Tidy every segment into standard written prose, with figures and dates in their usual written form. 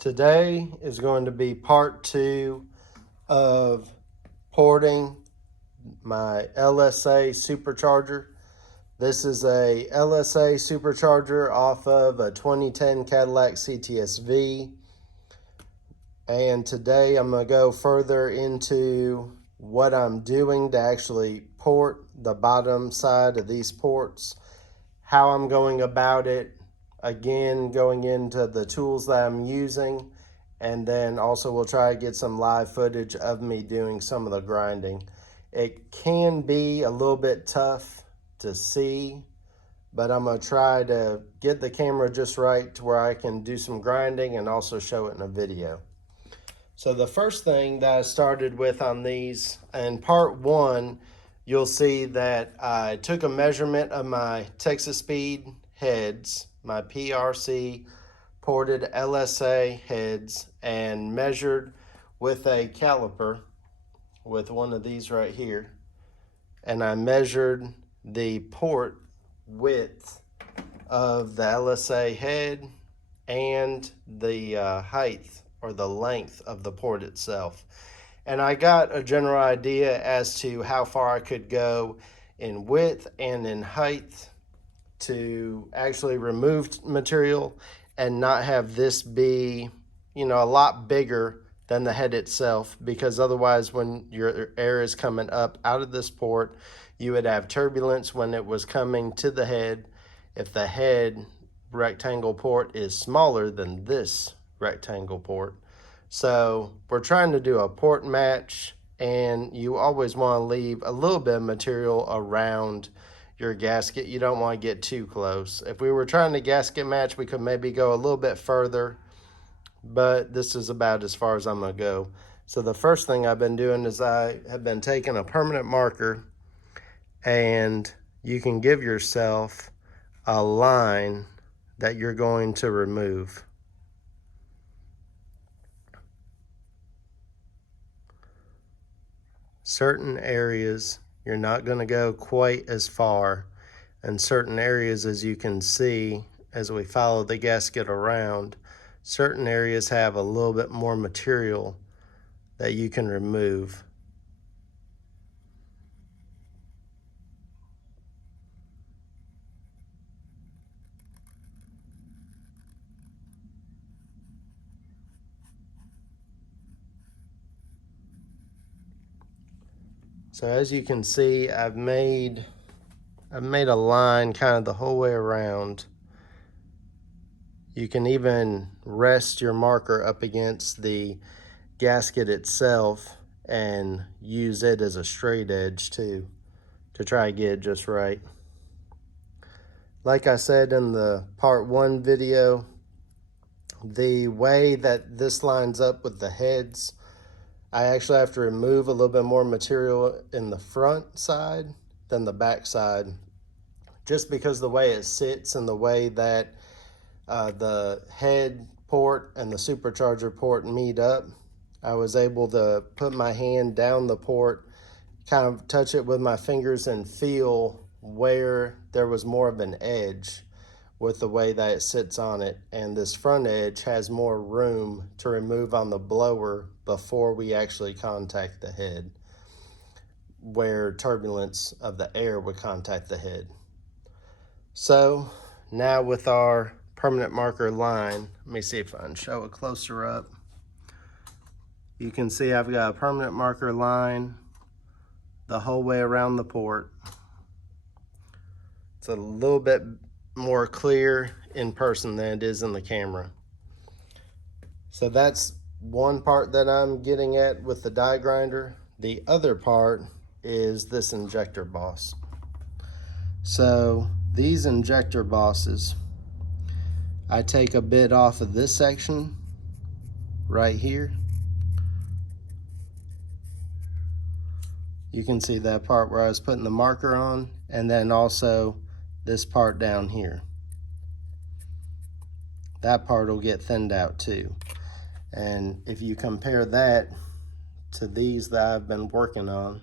Today is going to be part 2 of porting my LSA Supercharger. This is a LSA Supercharger off of a 2010 Cadillac CTS-V. And today I'm going to go further into what I'm doing to actually port the bottom side of these ports, how I'm going about it, again going into the tools that I'm using, and then also we'll try to get some live footage of me doing some of the grinding. It can be a little bit tough to see, but I'm going to try to get the camera just right to where I can do some grinding and also show it in a video. So the first thing that I started with on these, in part 1, you'll see that I took a measurement of my Texas Speed heads, my PRC ported LSA heads, and measured with a caliper with one of these right here. And I measured the port width of the LSA head and the height or the length of the port itself. And I got a general idea as to how far I could go in width and in height to actually remove material and not have this be, a lot bigger than the head itself, because otherwise when your air is coming up out of this port, you would have turbulence when it was coming to the head. If the head rectangle port is smaller than this rectangle port. So we're trying to do a port match, and you always want to leave a little bit of material around your gasket. You don't want to get too close. If we were trying to gasket match, we could maybe go a little bit further, but this is about as far as I'm going to go. So the first thing I've been doing is I have been taking a permanent marker, and you can give yourself a line that you're going to remove. Certain areas you're not going to go quite as far, and certain areas, as you can see as we follow the gasket around, certain areas have a little bit more material that you can remove. So as you can see, I've made a line kind of the whole way around. You can even rest your marker up against the gasket itself and use it as a straight edge too, to try to get it just right. Like I said in the part 1 video, the way that this lines up with the heads, I actually have to remove a little bit more material in the front side than the back side, just because the way it sits and the way that the head port and the supercharger port meet up. I was able to put my hand down the port, kind of touch it with my fingers, and feel where there was more of an edge with the way that it sits on it. And this front edge has more room to remove on the blower before we actually contact the head, where turbulence of the air would contact the head. So now with our permanent marker line, let me see if I can show it closer up. You can see I've got a permanent marker line the whole way around the port. It's a little bit more clear in person than it is in the camera. So that's one part that I'm getting at with the die grinder. The other part is this injector boss. So these injector bosses, I take a bit off of this section right here. You can see that part where I was putting the marker on, and then also this part down here. That part will get thinned out too. And if you compare that to these that I've been working on,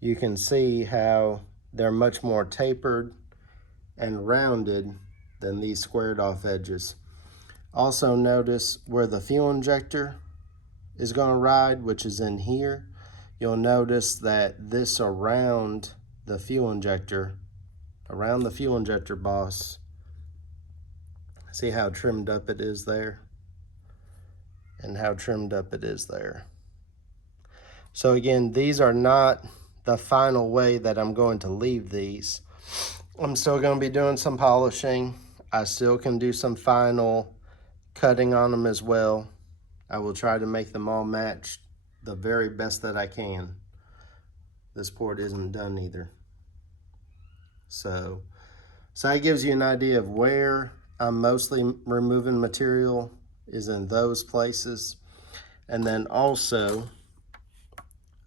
you can see how they're much more tapered and rounded than these squared off edges. Also notice where the fuel injector is going to ride, which is in here. You'll notice that this around the fuel injector boss, see how trimmed up it is there and how trimmed up it is there. So again, these are not the final way that I'm going to leave these. I'm still going to be doing some polishing. I still can do some final cutting on them as well. I will try to make them all match the very best that I can. This port isn't done either. So that gives you an idea of where I'm mostly removing material, is in those places. And then also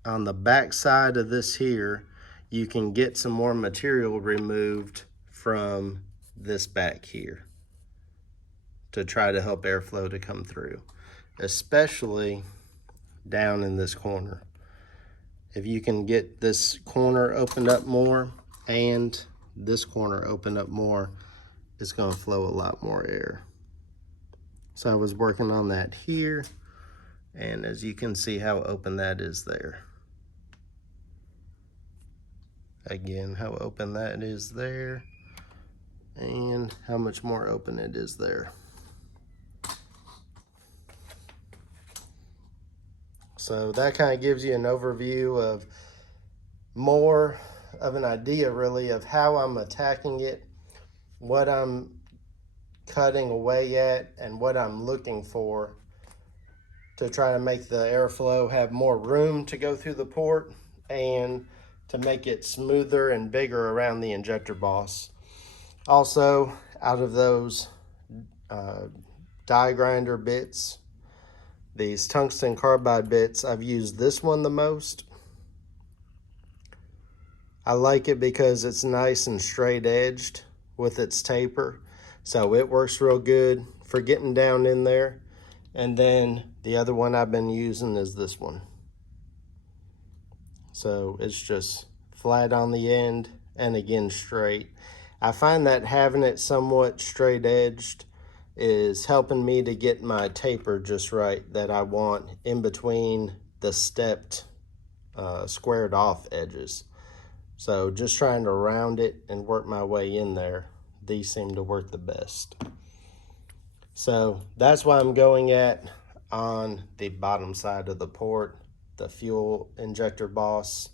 on the back side of this here, you can get some more material removed from this back here to try to help airflow to come through, especially down in this corner. If you can get this corner opened up more and this corner opened up more, it's going to flow a lot more air. So I was working on that here, and as you can see how open that is there. Again, how open that is there, and how much more open it is there. So that kind of gives you an overview of more of an idea really of how I'm attacking it, what I'm cutting away at, and what I'm looking for to try to make the airflow have more room to go through the port and to make it smoother and bigger around the injector boss. Also, out of those die grinder bits, these tungsten carbide bits, I've used this one the most. I like it because it's nice and straight edged with its taper, so it works real good for getting down in there. And then the other one I've been using is this one. So it's just flat on the end and again straight. I find that having it somewhat straight edged is helping me to get my taper just right that I want in between the stepped squared off edges. So just trying to round it and work my way in there, these seem to work the best. So that's why I'm going at on the bottom side of the port, the fuel injector boss,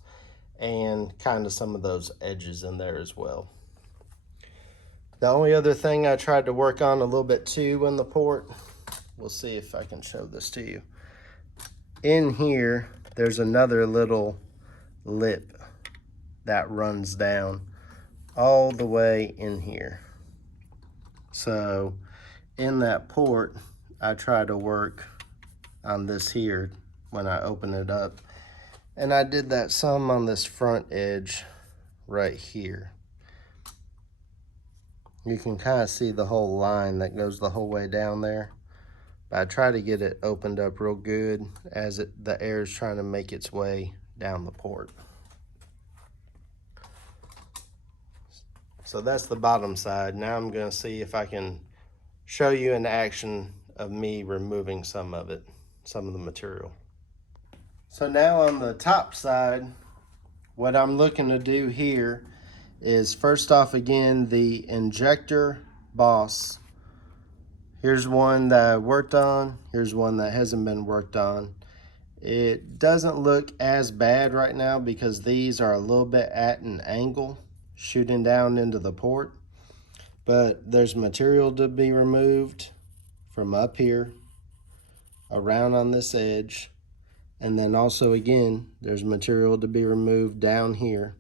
and kind of some of those edges in there as well. The only other thing I tried to work on a little bit too in the port, we'll see if I can show this to you. In here, there's another little lip that runs down all the way in here. So in that port, I try to work on this here when I open it up. And I did that some on this front edge right here. You can kind of see the whole line that goes the whole way down there. But I try to get it opened up real good as the air is trying to make its way down the port. So that's the bottom side. Now I'm going to see if I can show you an action of me removing some of it, some of the material. So now on the top side, what I'm looking to do here is first off again the injector boss. Here's one that I worked on, here's one that hasn't been worked on. It doesn't look as bad right now because these are a little bit at an angle shooting down into the port, but there's material to be removed from up here around on this edge, and then also again there's material to be removed down here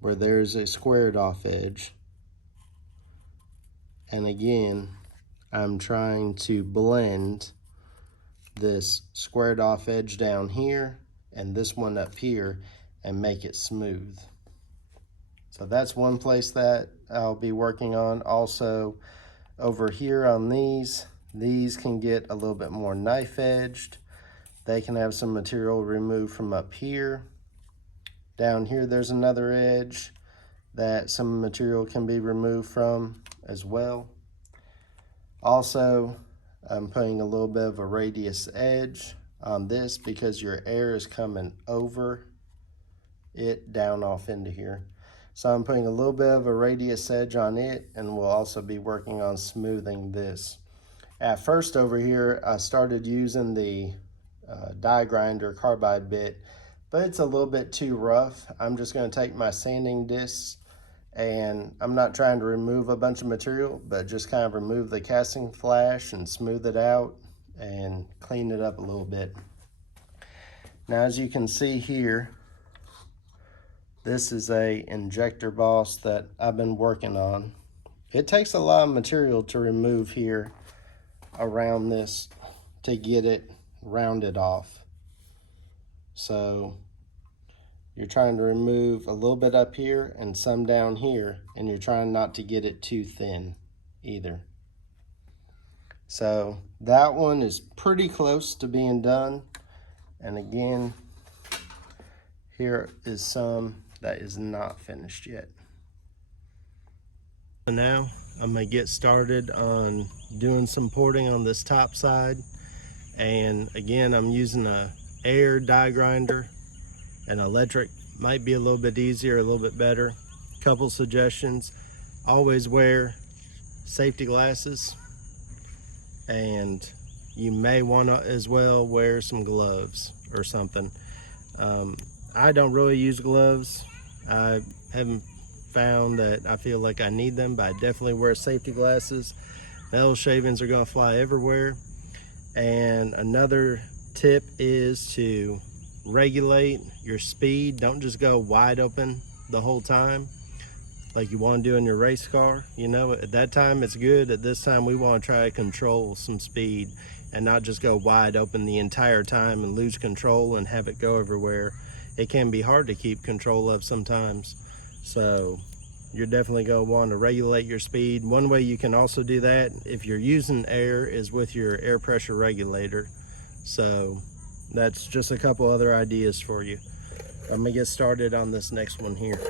where there's a squared off edge. And again, I'm trying to blend this squared off edge down here and this one up here and make it smooth. So that's one place that I'll be working on. Also over here on these can get a little bit more knife edged. They can have some material removed from up here. Down here there's another edge that some material can be removed from as well. Also I'm putting a little bit of a radius edge on this because your air is coming over it down off into here. So I'm putting a little bit of a radius edge on it, and we'll also be working on smoothing this. At first over here, I started using the die grinder carbide bit, but it's a little bit too rough. I'm just going to take my sanding discs, and I'm not trying to remove a bunch of material, but just kind of remove the casting flash and smooth it out and clean it up a little bit. Now, as you can see here, this is a injector boss that I've been working on. It takes a lot of material to remove here around this to get it rounded off. So you're trying to remove a little bit up here and some down here, and you're trying not to get it too thin either. So that one is pretty close to being done. And again, here is some that is not finished yet. So now I'm gonna get started on doing some porting on this top side. And again, I'm using a air die grinder. An electric might be a little bit easier, a little bit better. Couple suggestions: always wear safety glasses, and you may want to as well wear some gloves or something. I don't really use gloves. I haven't found that I feel like I need them, but I definitely wear safety glasses. Metal shavings are going to fly everywhere. And another tip is to regulate your speed. Don't just go wide open the whole time like you want to do in your race car. You know, at that time it's good. At this time we want to try to control some speed and not just go wide open the entire time and lose control and have it go everywhere. It can be hard to keep control of sometimes. So you're definitely going to want to regulate your speed. One way you can also do that if you're using air is with your air pressure regulator. So that's just a couple other ideas for you. I'm gonna get started on this next one here.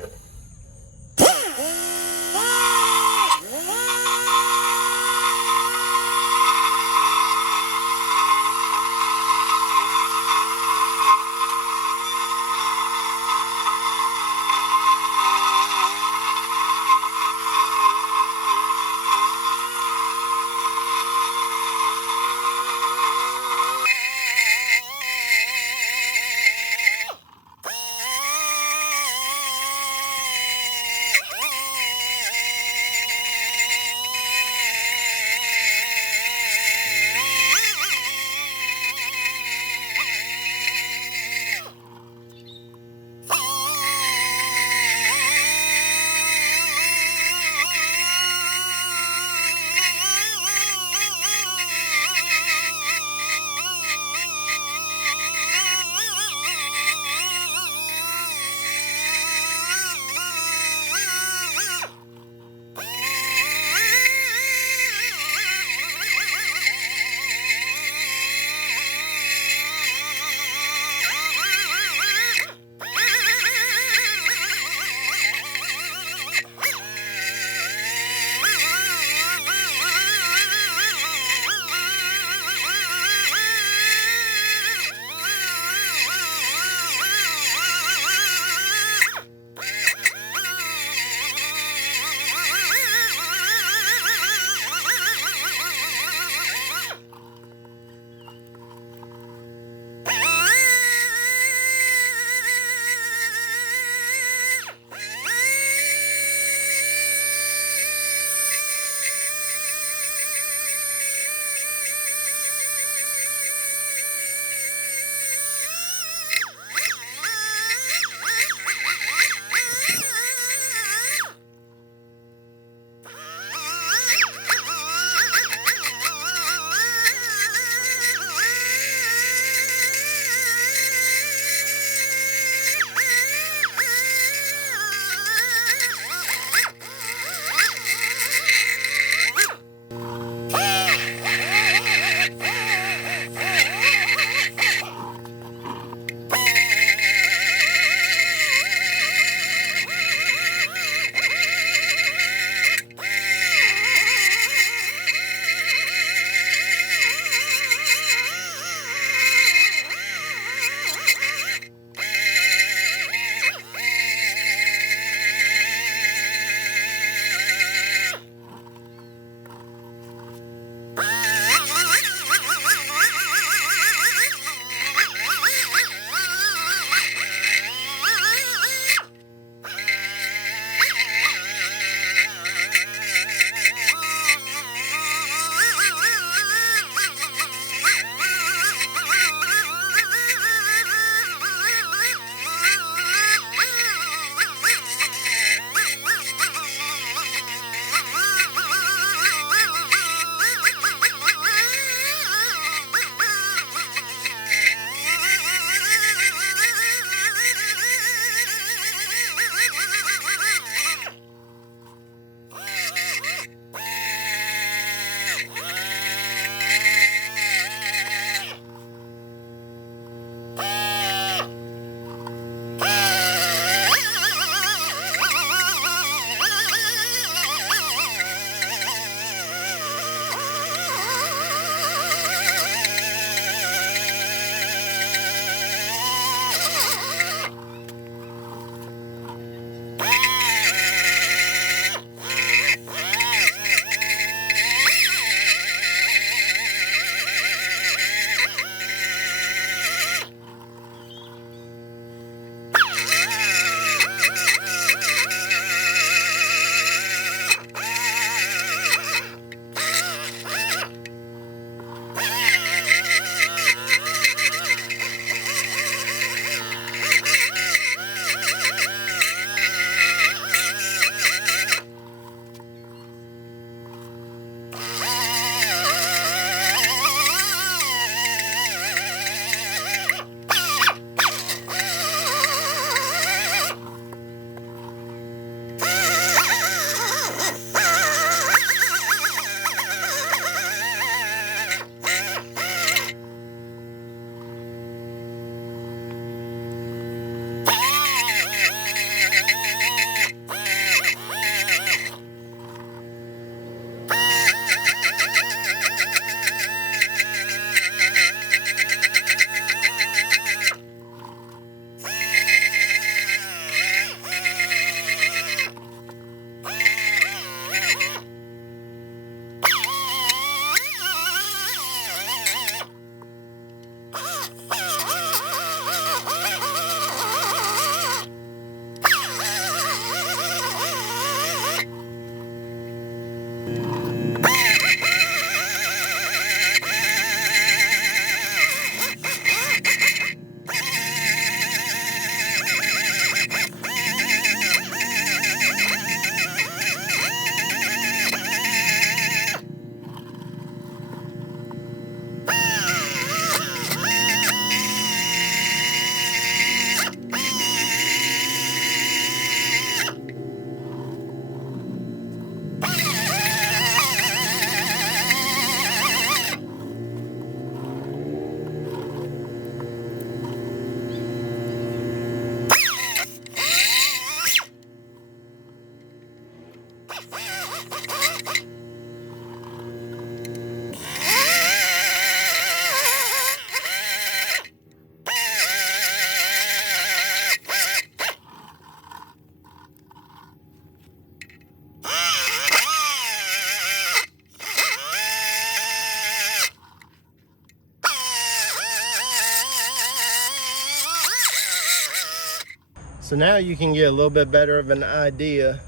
So now you can get a little bit better of an idea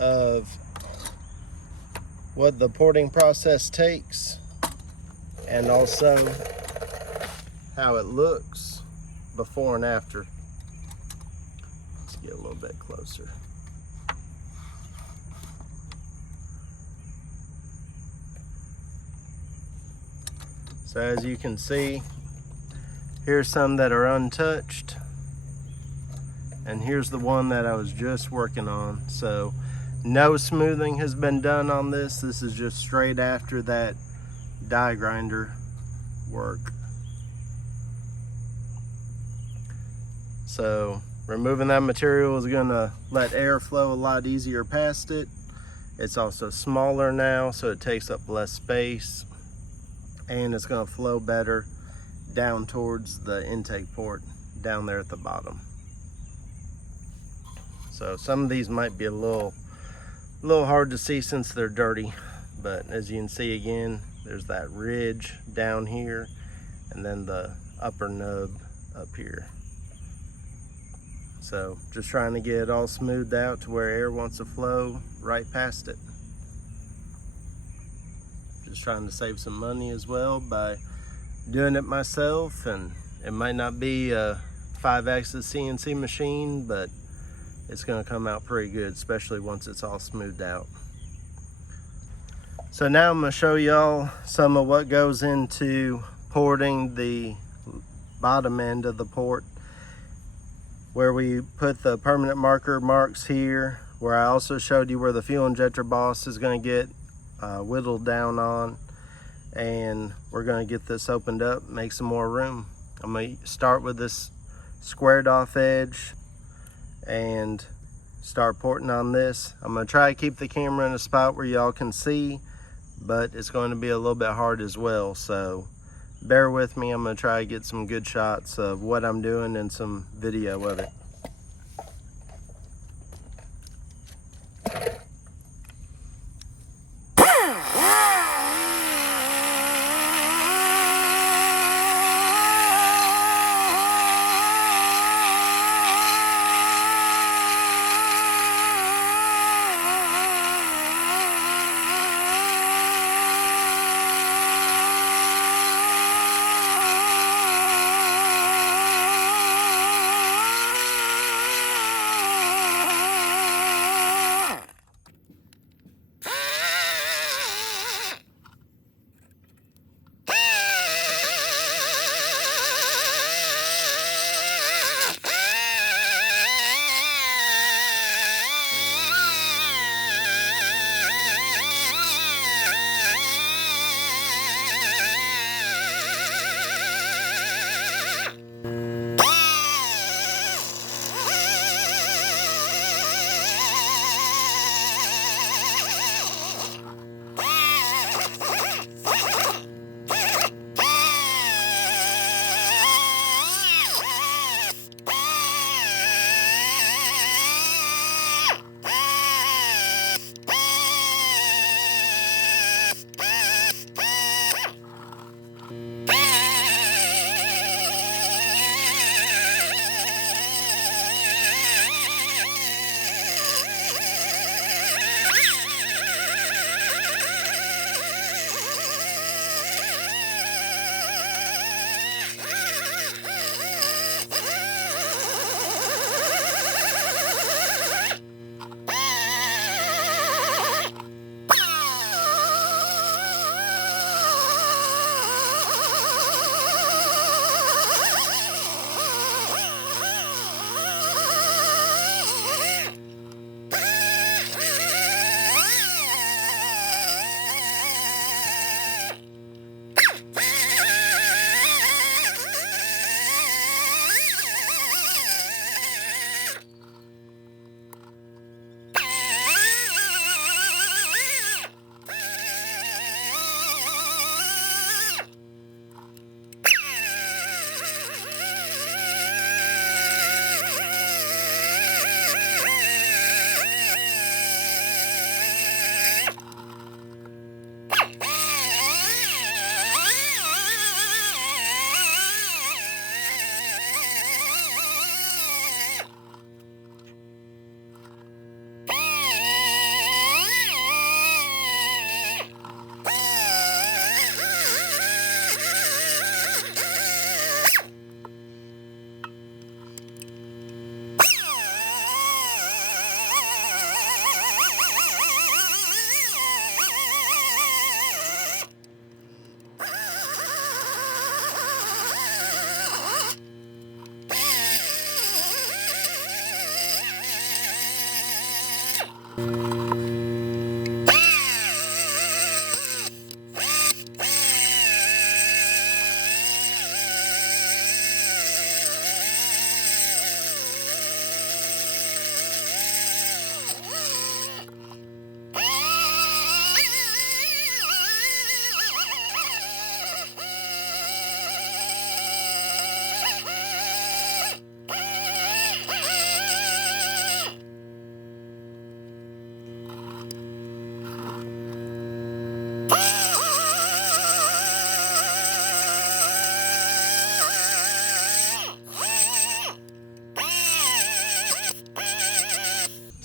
of what the porting process takes, and also how it looks before and after. Let's get a little bit closer. So as you can see, here's some that are untouched, and here's the one that I was just working on. So no smoothing has been done on this. This is just straight after that die grinder work. So removing that material is gonna let air flow a lot easier past it. It's also smaller now, so it takes up less space, and it's gonna flow better down towards the intake port down there at the bottom. So some of these might be a little hard to see since they're dirty, but as you can see again, there's that ridge down here and then the upper nub up here. So just trying to get it all smoothed out to where air wants to flow right past it. Just trying to save some money as well by doing it myself, and it might not be a 5-axis CNC machine, but it's going to come out pretty good, especially once it's all smoothed out. So now I'm going to show y'all some of what goes into porting the bottom end of the port, where we put the permanent marker marks here, where I also showed you where the fuel injector boss is going to get whittled down on, and we're going to get this opened up, make some more room. I'm going to start with this squared off edge and start porting on this. I'm going to try to keep the camera in a spot where y'all can see, but it's going to be a little bit hard as well, so bear with me. I'm going to try to get some good shots of what I'm doing and some video of it.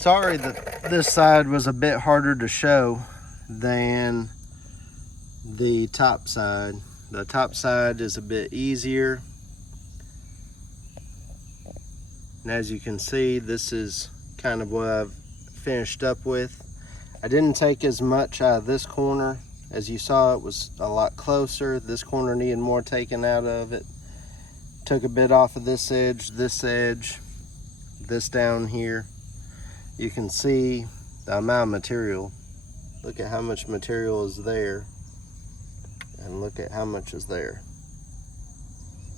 Sorry that this side was a bit harder to show than the top side. The top side is a bit easier. And as you can see, this is kind of what I've finished up with. I didn't take as much out of this corner. As you saw, it was a lot closer. This corner needed more taken out of it. Took a bit off of this edge, this down here. You can see the amount of material Look at how much material is there, and look at how much is there.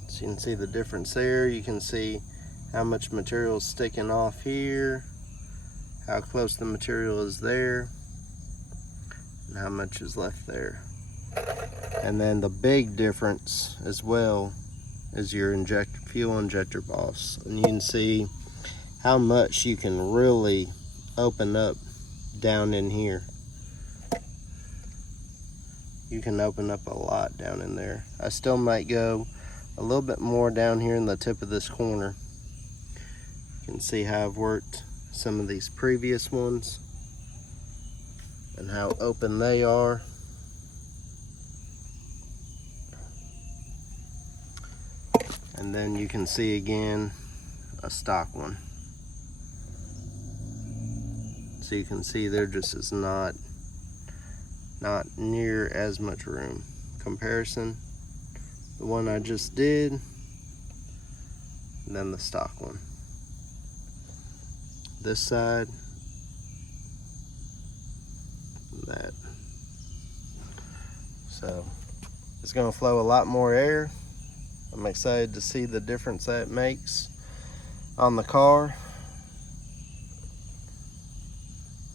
So you can see the difference there. You can see how much material is sticking off here, how close the material is there, and how much is left there. And then the big difference as well is your fuel injector boss. And you can see how much you can really open up down in here. You can open up a lot down in there. I still might go a little bit more down here in the tip of this corner. You can see how I've worked some of these previous ones and how open they are. And then you can see again a stock one. So you can see there just is not near as much room. Comparison, the one I just did, and then the stock one. This side, and that. So it's gonna flow a lot more air. I'm excited to see the difference that it makes on the car.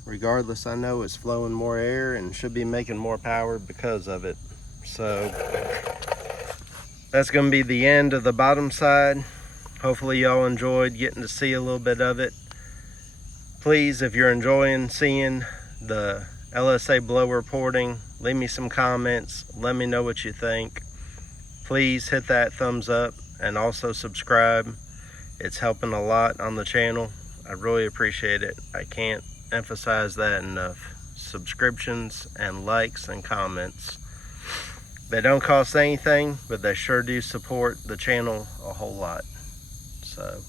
Regardless, I know it's flowing more air and should be making more power because of it. So that's going to be the end of the bottom side. Hopefully y'all enjoyed getting to see a little bit of it. Please, if you're enjoying seeing the LSA blower porting, leave me some comments. Let me know what you think. Please hit that thumbs up and also subscribe. It's helping a lot on the channel. I really appreciate it. I can't emphasize that enough. Subscriptions and likes and comments, they don't cost anything, but they sure do support the channel a whole lot. So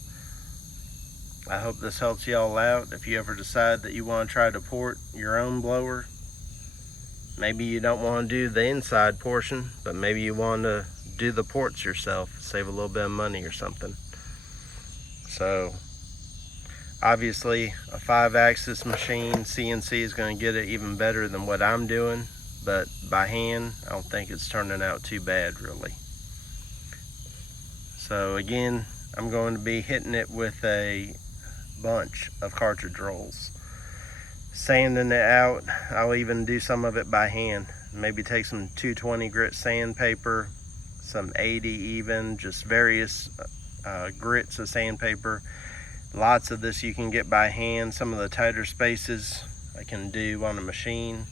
I hope this helps y'all out. If you ever decide that you want to try to port your own blower, maybe you don't want to do the inside portion, but maybe you want to do the ports yourself, save a little bit of money or something. So obviously a 5-axis machine, CNC, is going to get it even better than what I'm doing, but by hand I don't think it's turning out too bad really. So again, I'm going to be hitting it with a bunch of cartridge rolls, sanding it out. I'll even do some of it by hand, maybe take some 220 grit sandpaper, some 80 even, just various grits of sandpaper. Lots of this you can get by hand. Some of the tighter spaces I can do on a machine,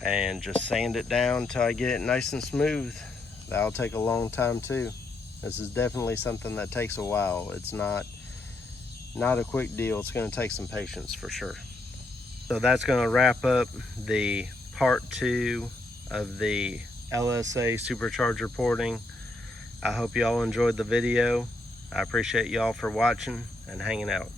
and just sand it down until I get it nice and smooth. That'll take a long time too. This is definitely something that takes a while. It's not a quick deal. It's going to take some patience for sure. So that's going to wrap up the part 2 of the LSA Supercharger porting. I hope y'all enjoyed the video. I appreciate y'all for watching and hanging out.